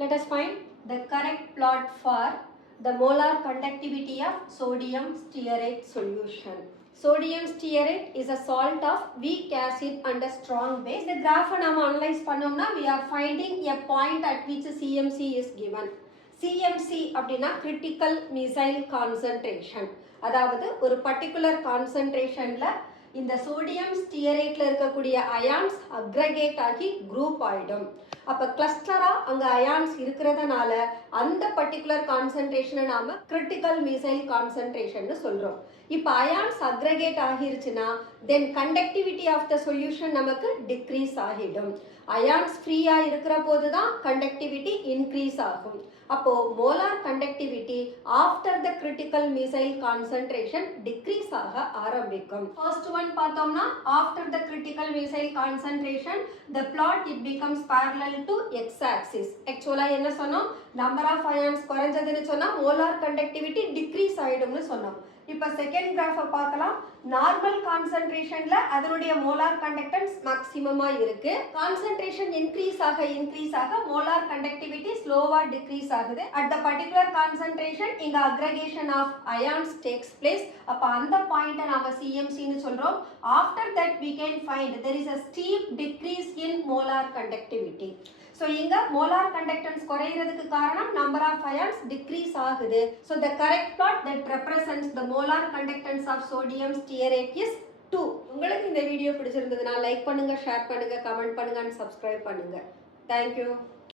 Let us find the correct plot for the molar conductivity of sodium stearate solution. Sodium stearate is a salt of weak acid and a strong base. The graph analyze பண்ணோம்னா we are finding a point at which CMC is given. CMC அப்படினா critical missile concentration. அதாவது ஒரு particular concentrationல இந்த sodium ஸ்டியரேட்ல இருக்கக்கூடிய ions aggregate ஆகி group ஆயிடும். அப்ப கிளஸ்டரா அங்க அயான்ஸ் இருக்கிறதுனால அந்த பர்டிகுலர் கான்சென்ட்ரேஷனை நாம கிரிட்டிக்கல் மிசைல் கான்சென்ட்ரேஷன் சொல்றோம். இப்ப அயான்ஸ் அக்ரகேட் ஆகிருச்சுன்னா then conductivity of the solution நமக்கு டிக்ரீஸ் ஆகிடும். அயான்ஸ் ஃப்ரீயா இருக்கிற போதுதான் கண்டக்டிவிட்டி இன்க்ரீஸ் ஆகும். அப்போ molar conductivity after the critical micelle concentration decrease ஆக ஆரம்பிக்கும். ஃபர்ஸ்ட் ஒன் பார்த்தோம்னா after the critical micelle concentration the plot it becomes parallel to x axis. ஆக்சுவலா என்ன சொன்னோம், நம்பர் ஆஃப் அயான்ஸ் குறைஞ்சதுன்னு சொன்னா மோலார் கண்டக்டிவிட்டி டிக்ரீஸ் ஆயிடும்னு சொன்னோம். இப்போ செகண்ட் கிராஃபை பார்க்கலாம். நார்மல் கான்சென்ட்ரேஷன்ல அதனுடைய மோலார் கண்டக்டன்ஸ் மேக்ஸிமமா இருக்கு. கான்சென்ட்ரேஷன் இன்க்ரீஸ் ஆக மோலார் கண்டக்டிவிட்டி ஸ்லோவா டிக்ரீஸ் ஆகுது. அட் த பர்டிகுலர் கான்சென்ட்ரேஷன் இங்க aggregation of ions takes place. அப்ப அந்த பாயிண்ட்டை நாம CMC ன்னு சொல்றோம். After that we can find there is a steep decrease in molar conductivity. So இங்க molar conductance குறையிறதுக்கு காரணம் number of ions decrease ஆகுது. So the correct plot that represents the molar conductance of sodium stearate is 2. உங்களுக்கு இந்த video பிடிச்சிருந்ததுன்னா like பண்ணுங்க, share பண்ணுங்க, comment பண்ணுங்க and subscribe பண்ணுங்க. Thank you.